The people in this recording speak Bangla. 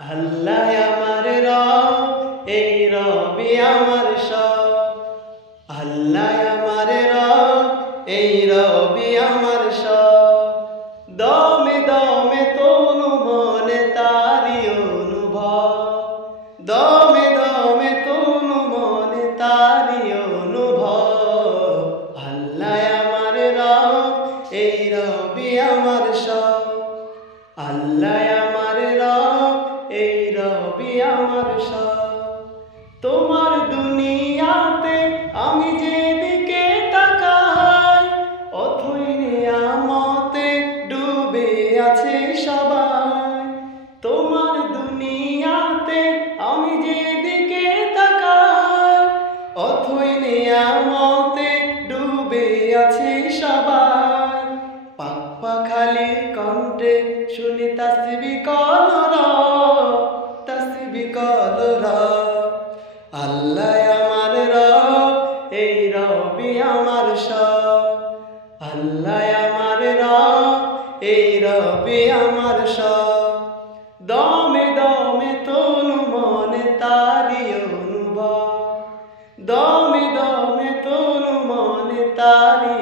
আল্লাহ আমার রব, এই রবি আমার সব। আল্লাহ আমার রব, এই রবি আমার সব। দমে দমে তনু মনে তারি অনুভব, দমে দমে তনু মনে তারি অনুভব। আল্লাহ আমার রব, এই রবি আমার সব। আল্লাহ আমার রব, এই রবি আমার সব। তোমার দুনিয়াতে আমি যেদিকে তাকাই, অথই নিয়ামতে ডুবে আছে সবাই। তোমার দুনিয়াতে আমি যেদিকে তাকাই, অথই নিয়ামতে ডুবে আছে সবাই। পাপ্পা খালি কণ্ঠে শুনি তাসবিহ কলরা, তাসবিহ কলরা। আল্লাহ আমার রব, এই রবি আমার সব। আল্লাহ আমার রব, এই রবি আমার সব। দমে দমে তনু মনে তারি অনুভব, দমে দমে তনু মনে তারি